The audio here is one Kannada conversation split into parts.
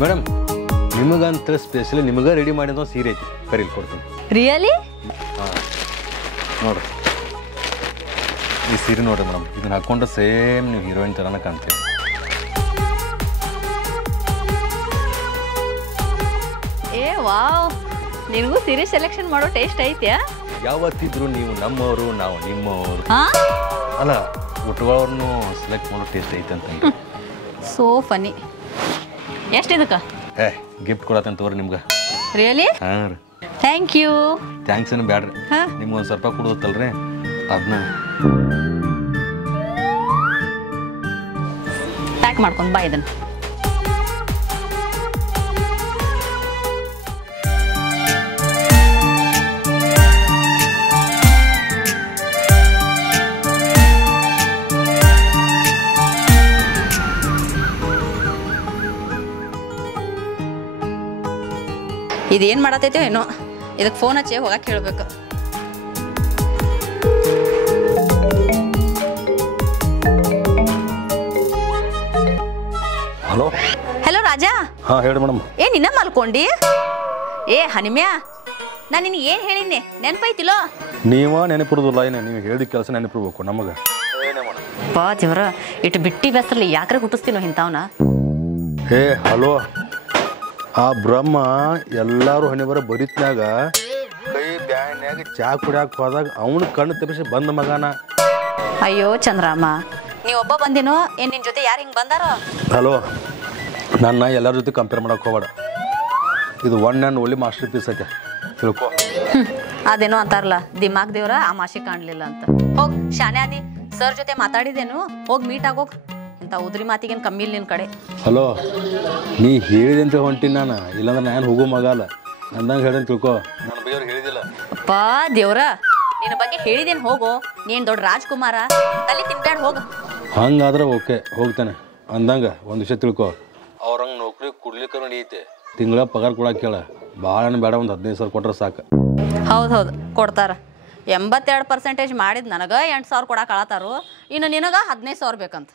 ಮೇಡಮ್ ನಿಮಗಂತ ಸ್ಪೆಷಲಿ ನಿಮಗೆ ರೆಡಿ ಮಾಡಿದ ಸೀರೆ ಐತಿ ಕರೀಲಿ ಕೊಡ್ತೀನಿ. ರಿಯಲಿ? ಹಾಂ ನೋಡ್ರಿ ಈ ಸೀರೆ ನೋಡ್ರಿ ಮೇಡಮ್, ಇದನ್ನ ಹಾಕ್ಕೊಂಡ್ರೆ ಸೇಮ್ ನೀವು ಹೀರೋಯಿನ್ ಥರನೇ ಕಾಣ್ತೀವಿ. ಏ ವಾವ್, ನಿನಗೂ ಸೀರೆ ಸೆಲೆಕ್ಷನ್ ಮಾಡೋ ಟೇಸ್ಟ್ ಐತ್ಯಾ? ಯಾವತ್ತಿದ್ರು ನೀವು ನಮ್ಮವರು ನಾವು ನಿಮ್ಮವರು ಅಲ್ಲ, ಒಟ್ಟುಗಳವ್ರನ್ನೂ ಸೆಲೆಕ್ಟ್ ಮಾಡೋ ಟೇಸ್ಟ್ ಐತೆ ಅಂತ. ಸೋ ಫನಿ. ಎಷ್ಟು ಇದಕ್ಕೆ? ಗಿಫ್ಟ್ ಕೊಡತ್ತಂತ ತಗೋರಿ ನಿಮ್ಗೆ. ರಿಯಲಿ? ಹಾಂ ರೀ. Thank you. ಥ್ಯಾಂಕ್ಸ್ ಏನು ಬ್ಯಾಡ್ರಿ, ನಿಮ್ಗೆ ಒಂದು ಸ್ವಲ್ಪ ಕೊಡೋದತ್ತಲ್ರಿ ಅದನ್ನ ಪ್ಯಾಕ್ ಮಾಡ್ಕೊಂಡು ಬಾ ಇದನ್ನು. ಇದೇನು ಮಾಡತೈತೋ ಏನೋ, ಇದಕ್ಕೆ ಫೋನ್ ಹಚ್ಚಿ ಹೋಗಕ್ಕೆ ಹೇಳ್ಬೇಕು. ಹಲೋ. ಹಲೋ ರಾಜಾ. ಹಾಂ ಹೇಳಿ ಮೇಡಮ್. ನಿನ್ನ ಮಲ್ಕೊಂಡಿ? ಹನಿಮ್ಯಾ, ನಾನು ನಿನಗೆ ಏನು ಹೇಳಿನಿ ನೆನಪೈತಿಲೋ? ನೀವ ನೆನಪಿರೋದಿಲ್ಲ, ಏನು ನೀವು ಹೇಳಿದ ಕೆಲಸ ನೆನಪಿರ್ಬೇಕು ನಮಗೆ. ಬಾ ದೇವ್ರ, ಇಟ್ಟು ಬಿಟ್ಟಿ ಬೆಸ್ರಲ್ಲಿ ಯಾಕ್ರೆ ಹುಟ್ಟಿಸ್ತೀನೋ ಇಂಥವನ್ನ. ಹಲೋ, ಆ ಬ್ರಹ್ಮ ಎಲ್ಲರೂ ಹಣಿ ಬರೋ ಬರಿತ್ನಾಗ ಕೈ ಬ್ಯಾನ್ಯಾಗ ಚಾ ಕುಡಿಯಾಕ ಹೋದಾಗ ಅವನು ಕಣ್ಣು ತಪ್ಪಿಸಿ ಬಂದ ಮಗನ. ಅಯ್ಯೋ ಚಂದ್ರಮ್ಮ, ನೀವೊಬ್ಬ ಬಂದಿನೋ ಏನು ನಿನ್ನ ಜೊತೆ ಯಾರು ಹಿಂಗೆ ಬಂದಾರೋ? ಹಲೋ, ನನ್ನ ಎಲ್ಲರ ಜೊತೆ ಕಂಪೇರ್ ಮಾಡಕ್ಕೆ ಹೋಗ್ಬೇಡ. ಇದು one and only masterpiece ಐತೆ, ತಿಳ್ಕೊ. ಅದೇನೋ ಅಂತಾರಲ್ಲ, ದಿಮಾಗ್ ದೇವ್ರ ಆ ಮಾಶಿ ಕಾಣಲಿಲ್ಲ ಅಂತ. ಹೋಗ್ ಶಾನೆ ಆದಿ, ಸರ್ ಜೊತೆ ಮಾತಾಡಿದೇನು, ಹೋಗಿ ಮೀಟ್ ಆಗೋಗ್. ಇಂಥ ಉದ್ರಿ ಮಾತಿಗೇನು ಕಮ್ಮಿ ಇಲ್ಲ ನಿನ್ನ ಕಡೆ. ಹಲೋ, ನೀ ಹೇಳಿದಂತ ಹೊಂಟೀನಿ ನಾನು, ಇಲ್ಲಾಂದ್ರೆ ನಾನು ಹೋಗೋ ಮಗಲ್ಲ ಅಂದಂಗೆ ಹೇಳ್ದಂಗೆ ತಿಳ್ಕೊ. ನನ್ನ ಬಗ್ಗೆ ಹೇಳಿದಿಲ್ಲ. ಅಪ್ಪ ದೇವ್ರ, ನಿನ್ನ ಬಗ್ಗೆ ಹೇಳಿದೇನು ಹೋಗೋ, ನೀನು ದೊಡ್ಡ ರಾಜ್ಕುಮಾರ, ತಲೆ ತಿಂತಾಡ್ ಹೋಗ. ಹಂಗಾದ್ರೆ ಓಕೆ, ಹೋಗ್ತಾನೆ ಅಂದಂಗೆ ಒಂದು ವಿಷಯ ತಿಳ್ಕೊ. ಅವ್ರಂಗೆ ನೌಕರಿ ಕೊಡ್ಲಿಕ್ಕೆ ನಡೀತೆ, ತಿಂಗಳ ಪಗಾರ ಕೊಡಕ್ಕೆ ಕೇಳ, ಭಾಳ ಬೇಡ, ಒಂದು 15,000 ಕೊಟ್ರೆ ಸಾಕು. ಹೌದು ಕೊಡ್ತಾರ. 82% ಮಾಡಿದ್ ನನಗೆ 8,000 ಕೊಡಕ್ಕೆ ಅಳತಾರು, ಇನ್ನು ನಿನಗೆ 15,000 ಬೇಕಂತ.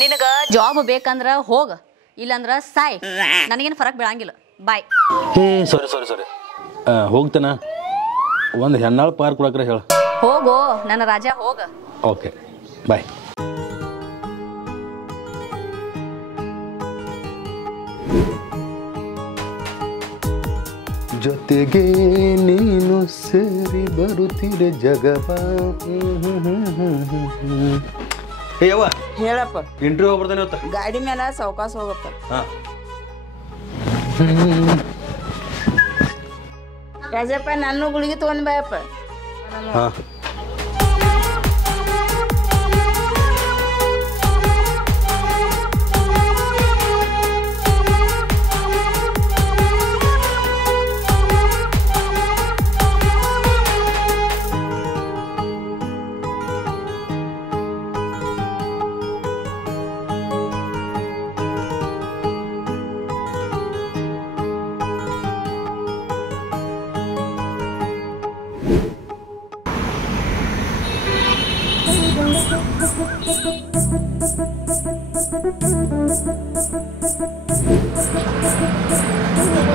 ನಿನಗೆ ಜಾಬ್ ಬೇಕಂದ್ರೆ ಹೋಗ, ಇಲ್ಲಂದ್ರೆ ಸಾಯ್, ನನಗೇನು ಫರಕ್ ಬೀಳಂಗಿಲ್ಲ. ಬಾಯ್. ಸರಿ ಹೋಗ್ತಾನೆ. ಒಂದು ಹೆಣ್ಣಾಳು ಪಗಾರ ಕೊಡಕ್ರೆ ಹೇಳ. ಹೋಗೋ ನನ್ನ ರಾಜ, ಹೋಗ. Okay bye. ಜೊತೆಗೆ ನೀನು ಸೇರಿ ಬರುತ್ತೀರೆ ಜಗವ. ಯವ್ವ ಹೇಳಪ್ಪ. ಇಂಟರ್ವ್ಯೂ ಹೋಗ್ಬರ್ತಾನೆ ಇವತ್ತು. ಗಾಡಿ ಮೇಲೆ ಸಾವಕಾಶ ಹೋಗಪ್ಪ. ಹಾಂ ರಾಜಪ್ಪ, ನಾನು ಗುಳಿಗೆ ತೊಗೊಂಡ್ ಬಾಯಪ್ಪ. ಹಾಂ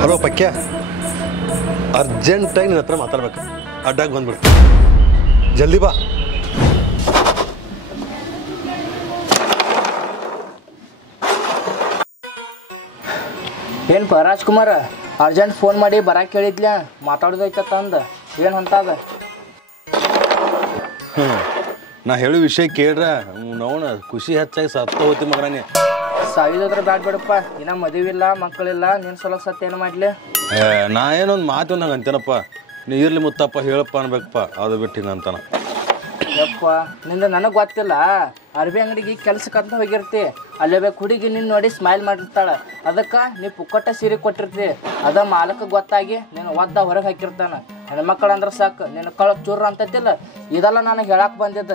ಹಲೋ ಪಕ್ಯ, ಅರ್ಜೆಂಟಾಗಿ ನಿನ್ನ ಹತ್ರ ಮಾತಾಡ್ಬೇಕು. ಅಡ್ಡಾಗಿ ಬಂದ್ಬಿಡು, ಜಲ್ದಿ ಬಾ. ಏನಪ್ಪ ರಾಜ್ಕುಮಾರ, ಅರ್ಜೆಂಟ್ ಫೋನ್ ಮಾಡಿ ಬರಕ್ಕೆ ಹೇಳಿದ್ಲ, ಮಾತಾಡೋದೈತತ್ತ ಅಂದ. ಏನು ಅಂತದ? ನಾ ಹೇಳೋ ವಿಷಯ ಕೇಳ್ರ, ನೋಣ ಖುಷಿ ಹೆಚ್ಚಾಗಿ ಸತ್ತ ಹೋತಿ ಮಗನೇ. ಸಾವಿದ್ರೆ ಬ್ಯಾಡ ಬಿಡಪ್ಪ, ಇನ್ನ ಮದುವಿಲ್ಲ, ಮಕ್ಕಳಿಲ್ಲ, ನಿನ್ನ ಸಲಕ್ ಸತ್ತ ಏನು ಮಾಡ್ಲಿ? ನಾ ಏನೊಂದು ಮಾತು ನಂಗೆ ಅಂತೇನಪ್ಪ, ನೀ ಇರ್ಲಿ ಮುತ್ತಪ್ಪ ಹೇಳಪ್ಪ ಅನ್ಬೇಕಪ್ಪ, ಅದು ಬಿಟ್ಟು ಹಿಂಗೆ ಅಂತಾನ. ಯಪ್ಪ, ನಿಂದ ನನಗೆ ಗೊತ್ತಿಲ್ಲ. ಅರ್ಬಿ ಅಂಗಡಿಗೆ ಕೆಲ್ಸಕ್ಕಂತ ಹೋಗಿರ್ತಿ, ಅಲ್ಲೇ ಬೇಕು ಹುಡುಗಿ ನಿನ್ನ ನೋಡಿ ಸ್ಮೈಲ್ ಮಾಡಿರ್ತಾಳ, ಅದಕ್ಕೆ ನೀ ಪುಕ್ಕಟ್ಟ ಸೀರೆ ಕೊಟ್ಟಿರ್ತಿ. ಅದ ಮಾಲಕ ಗೊತ್ತಾಗಿ ನೀನು ಒದ್ದ ಹೊರಗೆ ಹಾಕಿರ್ತಾನ. ಹೆಣ್ಮಕ್ಳು ಅಂದ್ರೆ ಸಾಕು, ನಿನ್ನ ಕಳು ಚೂರ ಅಂತೈತಿಲ್ಲ, ಇದೆಲ್ಲ ನನಗೆ ಹೇಳಕ್ಕೆ ಬಂದಿದ್ದ.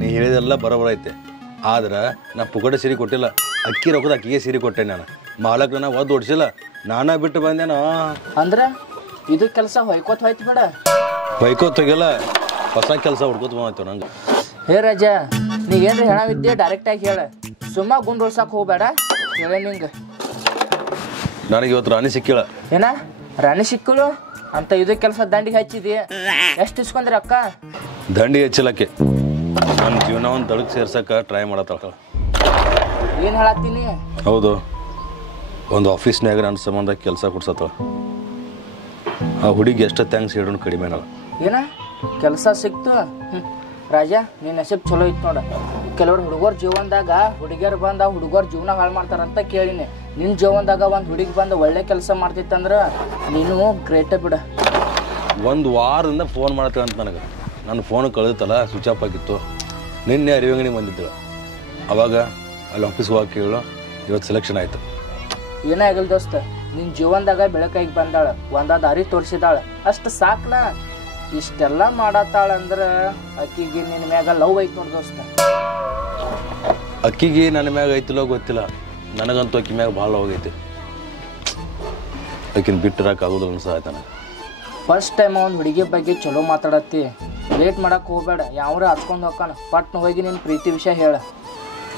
ನೀ ಹೇಳಿದೆಲ್ಲ ಬರೋಬರೈತೆ, ಆದ್ರೆ ನಾ ಪುಕ್ಕಟ ಸೀರೆ ಕೊಟ್ಟಿಲ್ಲ, ಅಕ್ಕಿ ರೊಕ್ಕದ ಅಕ್ಕಿಗೆ ಸೀರೆ ಕೊಟ್ಟೆ. ನಾನು ಮಾಲಕ್ ನನ್ನ ಒದ್ದು ಓಡಿಸಿಲ್ಲ, ನಾನಾ ಬಿಟ್ಟು ಬಂದೇನೋ. ಅಂದ್ರೆ ಇದು ಕೆಲಸ ಹೊಯ್ಕೋತ ಹೋಯ್ತು ಬೇಡ, ಹೊಯ್ಕೋತ ಹೋಗಿಲ್ಲ, ಹೊಸ ಕೆಲಸ ಹುಡ್ಕೋತ ಬಂತು ನಂಗೆ. ಹೇ ರಾಜ, ನೀ ಏನ್ರಿ ಹೇಳವಿದ್ದೆ ಡೈರೆಕ್ಟಾಗಿ ಹೇಳ, ಸುಮ್ಮ ಗುಂಡ್ ಉಳ್ಸಕ್ಕೆ ಹೋಗ್ಬೇಡ. ಹೇಳ ನಿಂಗೆ ನನಗೆ ಇವತ್ತು ರಾಣಿ ಸಿಕ್ಕಿಳ. ಏನ ರಾಣಿ ಸಿಕ್ಕಳು ಅಂತ ಇದು ಕೆಲಸ ದಂಡಿಗೆ ಹಚ್ಚಿದಿ? ಎಷ್ಟು ಇಸ್ಕೊಂಡ್ರಿ ಅಕ್ಕ? ದಂಡಿ ಹೆಚ್ಚಿಲ್ಲಕ್ಕೆ ನನ್ನ ಜೀವನವನ್ನು ತಳಕ್ಕೆ ಸೇರ್ಸಕ್ಕೆ ಟ್ರೈ ಮಾಡತ್ತಾಳ. ಏನು ಹೇಳತ್ತೀನಿ? ಹೌದು, ಒಂದು ಆಫೀಸ್ನಾಗ ನನ್ನ ಸಂಬಂಧ ಕೆಲಸ ಕೊಡ್ಸತ್ತಾಳ. ಆ ಹುಡುಗಿ ಎಷ್ಟು ಥ್ಯಾಂಕ್ಸ್ ಹೇಳೋಣ ಕಡಿಮೆ ಅಲ್ಲ. ಏನ ಕೆಲಸ ಸಿಕ್ತು? ರಾಜ ನಿನ್ನ ನಸೀಬ್ ಚಲೋ ಇತ್ತು ನೋಡ. ಕೆಲವ್ರು ಹುಡುಗರ ಜೀವನದಾಗ ಹುಡುಗಿಯರು ಬಂದ ಹುಡುಗರ ಜೀವನ ಹಾಳು ಮಾಡ್ತಾರಂತ ಕೇಳಿನಿ. ನಿನ್ನ ಜೀವನದಾಗ ಒಂದು ಹುಡುಗಿ ಬಂದು ಒಳ್ಳೆ ಕೆಲಸ ಮಾಡ್ತಿತ್ತಂದ್ರೆ ನೀನು ಗ್ರೇಟೇ ಬಿಡ. ಒಂದು ವಾರದಿಂದ ಫೋನ್ ಮಾಡ್ತೇವೆ ಅಂತ ನನಗೆ. ನನ್ನ ಫೋನ್ ಕಳೆದತ್ತಲ್ಲ, ಸ್ವಿಚ್ ಆಫ್ ಆಗಿತ್ತು. ನಿನ್ನೆ ಅರಿವಂಗನಿಗೆ ಬಂದಿದ್ದಳು. ಅವಾಗ ಅಲ್ಲಿ ಆಫೀಸ್ಗೆ ಹೋಗಿ ಕೇಳು, ಇವತ್ತು ಸೆಲೆಕ್ಷನ್ ಆಯಿತು. ಏನೇ ಆಗಲ್ ದೋಸ್ತ, ನಿನ್ನ ಜೀವನದಾಗ ಬೆಳಕಾಗಿ ಬಂದಾಳ, ಒಂದ ದಾರಿ ತೋರಿಸಿದಾಳ, ಅಷ್ಟು ಸಾಕ್ಲ. ಇಷ್ಟೆಲ್ಲ ಮಾಡತ್ತಾಳಂದ್ರೆ ಆಕಿಗೆ ನಿನ್ನ ಮ್ಯಾಗ ಲವ್ ಐತಿ ನೋಡಿ ದೋಸ್ತ. ಅಕ್ಕಿಗೆ ನನ್ನ ಮ್ಯಾಗ ಐತಿಲ್ಲೋ ಗೊತ್ತಿಲ್ಲ, ನನಗಂತೂ ಅಕ್ಕಿ ಮ್ಯಾಗ ಭಾಳ ಹೋಗೈತಿ. ಆಕಿನ ಬಿಟ್ಟಿರಕ್ಕೆ ಆಗೋದಿಲ್ಲ ಅನ್ಸಾಯ್ತು ನನಗೆ. ಫಸ್ಟ್ ಟೈಮ್ ಒಂದು ಹುಡುಗಿ ಬಗ್ಗೆ ಚಲೋ ಮಾತಾಡತ್ತಿ, ಲೇಟ್ ಮಾಡಕ್ಕೆ ಹೋಗ್ಬೇಡ. ಯಾವ್ರ ಹಚ್ಕೊಂಡು ಹೋಗ್ಕಾನ ಪಟ್ನ ಹೋಗಿ ನಿನ್ನ ಪ್ರೀತಿ ವಿಷಯ ಹೇಳ.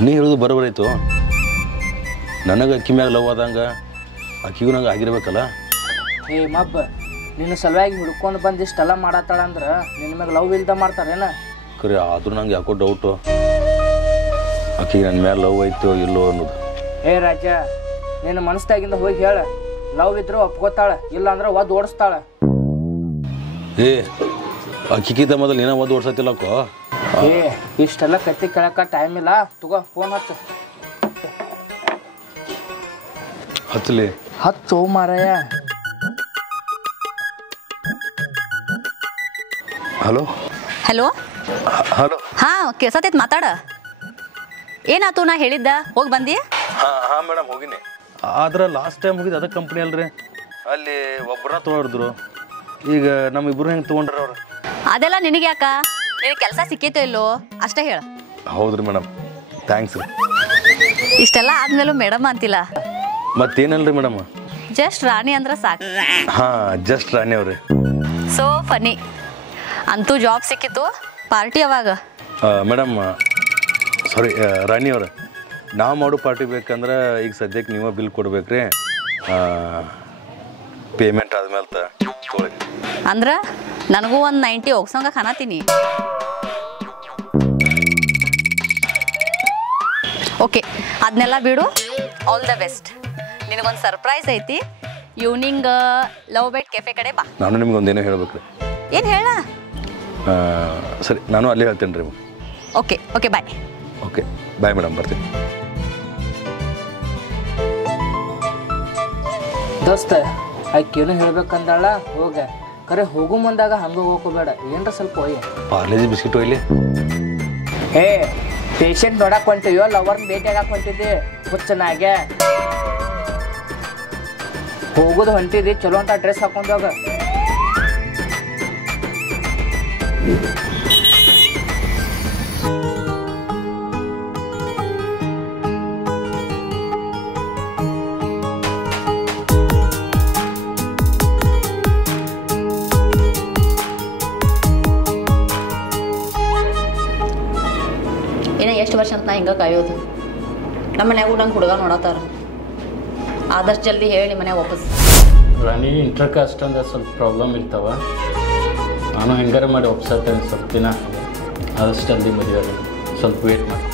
ನೀ ಹೇಳೋದು ಬರೋಬರೈತು. ನನಗೆ ಅಕ್ಕಿ ಮ್ಯಾಗ ಲವ್ ಆದಂಗೆ ಅಕ್ಕಿಗೂ ನಂಗೆ ಆಗಿರ್ಬೇಕಲ್ಲ. ಏ ಮಬ್ಬ, ನಿನ್ನ ಸಲುವಾಗಿ ಹುಡ್ಕೊಂಡು ಬಂದು ಇಷ್ಟೆಲ್ಲ ಮಾಡತ್ತಾಳಂದ್ರೆ ನಿನ್ನ ಮ್ಯಾಗ ಲವ್ ಇಲ್ದ ಮಾಡ್ತಾರೇನ? ಖರೆ ಆದರೂ ನಂಗೆ ಯಾಕೋ ಡೌಟು, ಅಕ್ಕಿಗೆ ನನ್ನ ಮ್ಯಾಲೆ ಲವ್ ಐತೋ ಇಲ್ಲೋ ಅನ್ನೋದು. ಏ ರಾಜ, ನಿನ್ನ ಮನಸ್ಸಾಗಿಂದ ಹೋಗಿ ಹೇಳ. ಲವ್ ಇದ್ರು ಒಪ್ಕೋತಾಳ, ಇಲ್ಲ ಅಂದ್ರೆ ಒದ್ದು ಓಡಿಸ್ತಾಳ. ಏ ಅಕ್ಕಿಗಿಂತ ಮೊದಲು ನೀನ ಒದ್ದು ಓಡ್ಸತ್ತಿಲ್ಲಕ್ಕೋ. ಏ ಇಷ್ಟೆಲ್ಲ ಕತ್ತಿ ಕೇಳಕ್ಕ ಟೈಮ್ ಇಲ್ಲ, ತಗೋ ಫೋನ್ ಹಚ್ಚ. ಹಚ್ಚಲಿ. ಹಚ್ಚು ಮಾರಾಯ. Hello hello hello. ಹಾಂ ಕೇಳ್ಸತೈತೆ, ಮಾತಾಡ. ಏನಾಯ್ತು? ನಾ ಹೇಳಿದ್ದ ಹೋಗಿ ಬಂದಿ? ಹಾಂ ಮೇಡಮ್ ಹೋಗಿನಿ. ಆದ್ರೆ ಲಾಸ್ಟ್ ಟೈಮ್ ಹೋಗಿದ್ದು ಅದೇ ಕಂಪ್ನಿ ಅಲ್ರಿ, ಅಲ್ಲಿ ಒಬ್ಬರನ್ನ ತೊಗೊಂಡಿದ್ರು. ಈಗ ನಮ್ಮಿಬ್ಬರು ಹೆಂಗೆ ತೊಗೊಂಡ್ರಿ ಅವ್ರು? ಅದೆಲ್ಲ ನಿನಗೆ ಯಾಕ? ನಿನಗೆ ಕೆಲಸ ಸಿಕ್ಕೈತೋ ಇಲ್ಲೋ ಅಷ್ಟೇ ಹೇಳ. ಹೌದ್ರಿ ಮೇಡಮ್, ಥ್ಯಾಂಕ್ಸ್ ರೀ. ಇಷ್ಟೆಲ್ಲ ಆದ್ಮೇಲೂ ಮೇಡಮ್ ಅಂತಿಲ್ಲ. ಮತ್ತೇನಲ್ರಿ ಮೇಡಮ್? ಜಸ್ಟ್ ರಾಣಿ ಅಂದ್ರೆ ಸಾಕು. ಹಾಂ, ಜಸ್ಟ್ ರಾಣಿ ಅವ್ರಿ. ಸೋ ಫನಿ. ಅಂತೂ ಜಾಬ್ ಸಿಕ್ಕಿತ್ತು, ಪಾರ್ಟಿ ಅವಾಗ? ಮೇಡಮ್ ಸಾರಿ ರಾಣಿ ಅವ್ರ, ನಾವು ಮಾಡೋ ಪಾರ್ಟಿ ಬೇಕಂದ್ರೆ ಈಗ ಸದ್ಯಕ್ಕೆ ನೀವೇ ಬಿಲ್ ಕೊಡ್ಬೇಕ್ರಿ. ಪೇಮೆಂಟ್ ಆದ್ಮೇಲೆ ತೊಗೊಳ್ಳಿ. ಅಂದ್ರೆ ನನಗೂ ಒಂದು 90 ಹೋಗ್ಸಂಗ ಖಾನಾತೀನಿ. ಓಕೆ, ಅದನ್ನೆಲ್ಲ ಬಿಡು. All the best. ನಿನಗೊಂದು ಸರ್ಪ್ರೈಸ್ ಐತಿ. ಈವ್ನಿಂಗ್ ಲವ್ ಬೈಟ್ ಕೆಫೆ ಕಡೆ ಬಾ. ನಾನು ನಿಮ್ಗೊಂದೇನೋ ಹೇಳ್ಬೇಕು ರೀ. ಏನು ಹೇಳ? ಸರಿ, ನಾನು ಅಲ್ಲೇ ಹೇಳ್ತೇನೆ ರೀ. ಓಕೆ ಓಕೆ, ಬಾಯ್. ಓಕೆ ಬಾಯ್ ಮೇಡಮ್, ಬರ್ತೀನಿ. ದೋಸ್ತ, ಆಕೆನು ಹೇಳ್ಬೇಕಂದಾಳ ಹೋಗ. ಕರೆ ಹೋಗು ಮುಂದಾಗ ಹಂಗೆ ಹೋಗ್ಕೋಬೇಡ, ಏನ್ರ ಸ್ವಲ್ಪ ಒಯ್ಯ. ಪಾರ್ಲೇಜಿ ಬಿಸ್ಕಿಟ್ ಒಯ್ಲಿ. ಏ ಪೇಷಂಟ್ ನೋಡಕ್ ಹೊಂಟಿಯೋ ಲವರ್ನ ಭೇಟಿ ಆಗಕ್ಕೆ ಹೊಂಟಿದ್ದಿ? ಹುಚ್ಚನಾಗೆ ಹೋಗೋದು ಹೊಂಟಿದ್ದಿ, ಚಲೋ ಅಂತ ಡ್ರೆಸ್ ಹಾಕೊಂಡೋಗ. ಏನೋ ಎಷ್ಟು ವರ್ಷ ಅಂತ ನಾ ಹಿಂಗೆ ಕಾಯೋದು? ನಮ್ಮ ಮನ್ಯಾಗೂ ನಂಗೆ ಹುಡುಗ ನೋಡತ್ತಾರ. ಆದಷ್ಟು ಜಲ್ದಿ ಹೇಳಿ ಮನೆ ವಾಪಸ್. ರಾಣಿ, ಇಂಟರ್ಕಾಸ್ಟ್ ಅಂದ್ರೆ ಸ್ವಲ್ಪ ಪ್ರಾಬ್ಲಮ್ ಇರ್ತಾವ. ನಾನು ಹೆಂಗಾರ ಮಾಡಿ ಒಪ್ಸತ್ತೇನೆ. ಸ್ವಲ್ಪ ದಿನ ಆದಷ್ಟು ಜಲ್ದಿ ಮದುವೆ, ಸ್ವಲ್ಪ ವೇಟ್ ಮಾಡಿ.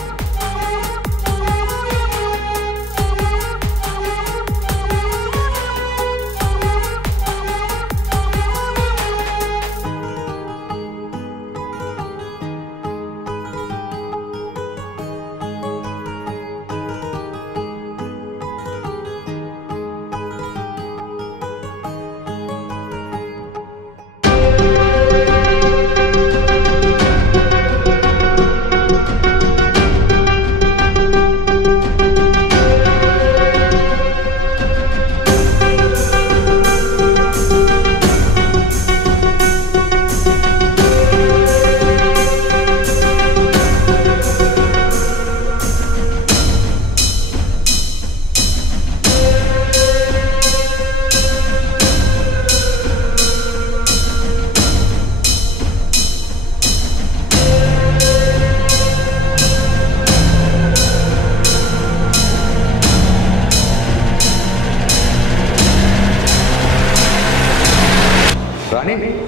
ಆಗೇನಿ